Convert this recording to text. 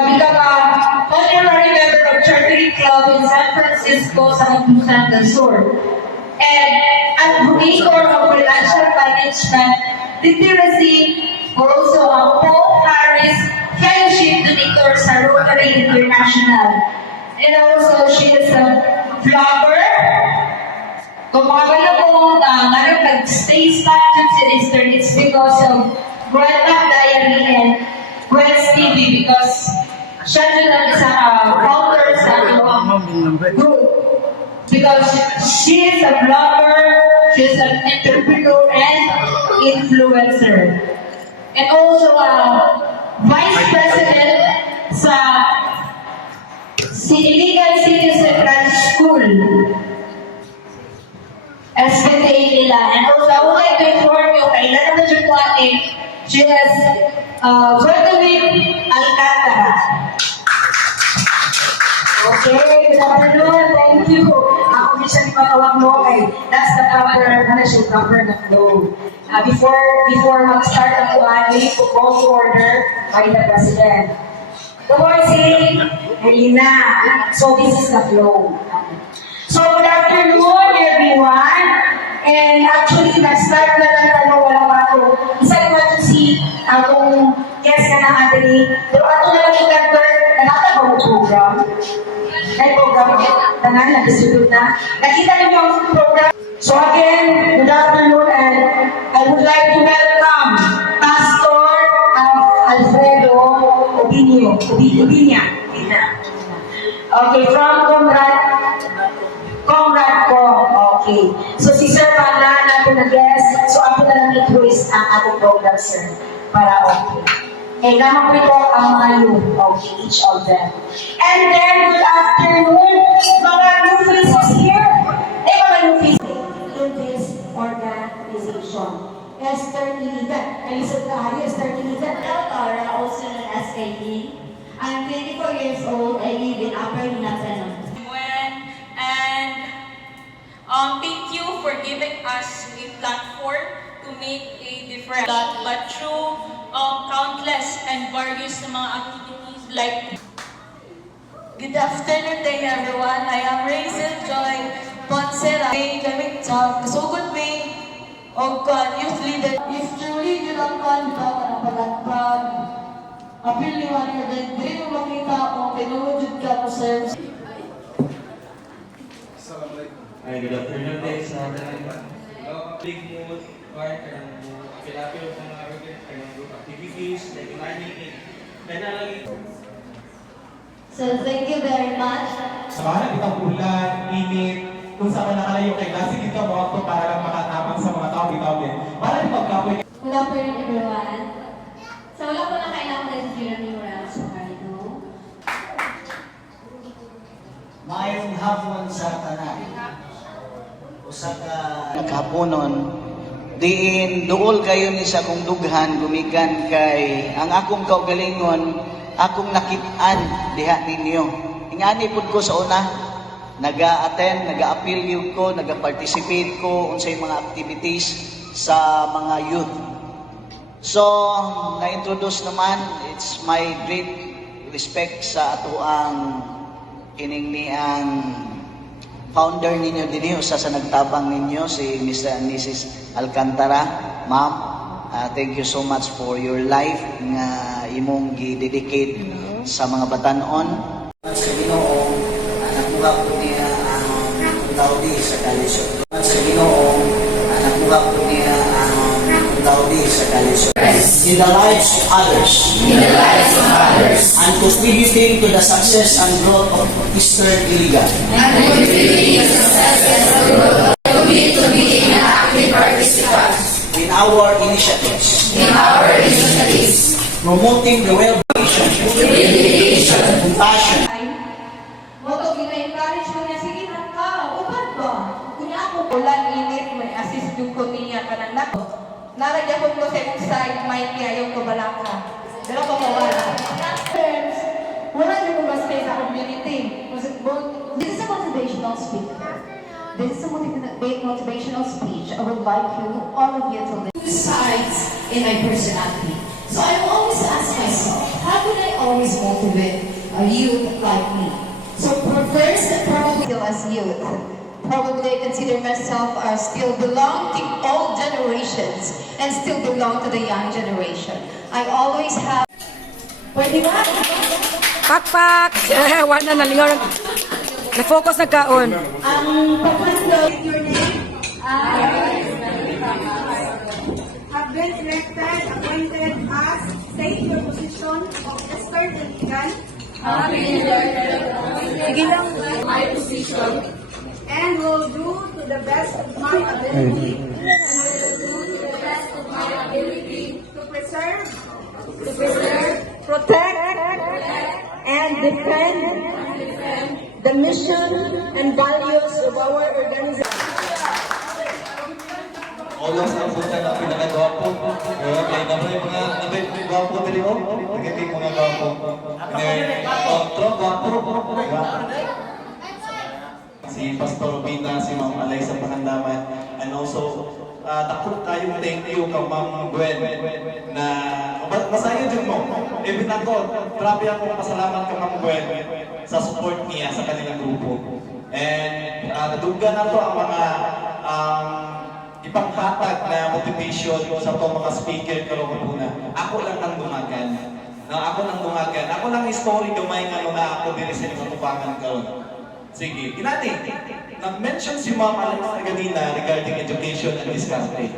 become a honorary member of Charity Club in San Francisco, San del Sur, and advocator of financial management, literacy, also a Paul Harris Fellowship Donator sa Rotary International. And also, she is a vlogger. Kung makabalo ko ngayon nag-stay stagnant si Eastern, it's because of Gwen Diary and Gwen's TV because siya din ang isang founder sa group. Because she is a blogger, she is an entrepreneur and influencer. And also Vice President sa Illegal Citizen Branch School. SPTA nila. And also, I would like to inform you, kailan naman siya po she has Guadalupe Alcantara. Okay, good afternoon, thank you. Ako din siya di patawag mo kay that's the proper na flow. Before mag-start ang kuhan, we need to call to order by the President. Good morning, Helena. So this is the flow. So, good afternoon, everyone. And actually, nag-start na lang tanong walang ako. Isa naman to si akong guest na ng Adri. Pero ato na lang yung convert. Nakata ba mo program? May program ako. Tangan, nag-distribute na. Nakita niyo yung program. So again, good afternoon and I would like to welcome Pastor Alfredo Obinia. Okay, from Comrade ko. Okay. So si Sir Pala natin na guest. So ako na lang i-twist ang ating program, Sir. Para okay. Eh, naman po ito ang mga youth. Okay, each of them. And then, good afternoon, mga new faces here. Mga new faces in this organization. Esther Iligan. Nalisod ka hari, Esther Iligan. Eltara, also known as Katie. I'm 24 years old. I live in Upper Minatanon. Thank you for giving us a platform to make a difference. But through countless and various mga activities like. Good afternoon to everyone. I am Raisin Joy Ponsera. Kaming sa kasugod may o youth leader. If truly yun ang kanta ng pagatpag, apil ni Maria, then din mo makita kung tinuhudod ka mo, sir. Ay, good afternoon din sa atin. Big mood, part ng apil-apil sa mga group activities, like learning, and So thank you very much. Sa mga itang ulan, init, kung saan ka nakalayo kay Lassie, dito mo ako para lang makatamang sa mga tao bitaw din. Para di magkapoy. Good afternoon, everyone. So wala po na kailangan ng Jeremy Morales sa Cardo. Mayong hapon sa tanan. Usa ka naghaponon diin duol kayo ni sa akong dughan gumikan kay ang akong kaugalingon akong nakit-an diha ninyo. Ingani pud ko sa una naga-attend, naga-appeal yun ko, naga-participate ko unsay mga activities sa mga youth. So, na-introduce naman, it's my great respect sa ato ang kining ni ang founder ninyo din sa nagtabang ninyo si Mr. and Mrs. Alcantara. Ma'am, thank you so much for your life nga imong gi-dedicate sa mga batanon. Sa Ginoo, nakuha ko niya ang taudi sa kalisod. Sa Ginoo, nakuha ko niya ang taudi sa kalisod. In the lives of others. And contributing to the success and growth of Eastern Iligan. To be an active participant in our initiatives. Promoting the well-being, compassion. Moto gina-encourage mo niya, sige na ka, upan ba? Kunya ako, ulan, init, may assist yung ko niya ka ng lako. Naragyan ko sa yung side, may ayaw ko balaka. Pero ko mawala. Friends, wala niyo kung stay sa community. This is a motivational speaker. This is a motivational speech. I would like all of you to listen. Two sides in my personality. So I always ask myself, how how can I always motivate a youth like me? So first, probably still as youth, probably I consider myself still belong to old generations and still belong to the young generation. I always have. Pwede ba? Pakpak! Wala na nalingaw. Na-focus na kaon. Ang pagkaklo, your name? Have been elected, appointed as, state your position of expert and legal. Sige lang. My position. And will do to the best of my ability. To preserve. Protect and defend the mission and values of our organization. Always ang punta na pinakagwapo. Kaya naman yung mga gwapo dali mo. Nagiging mga gwapo. Otro, gwapo. Si Pastor Bina, si Ma'am Alay sa Pakandaman. And also, takot tayong thank you kay Ma'am Gwen na masaya din mo. Ebitan ko, grabe akong pasalamat kay Ma'am Gwen sa support niya sa kanilang grupo. And naduga na to ang mga ipanghatag na motivation sa itong mga speaker karon una. Ako lang ang dumagan. Ako lang story gamay nga na ako diri sa matubangan karon. Sige, kinati. Nag-mention si Ma'am Alex kanina regarding education and discovery.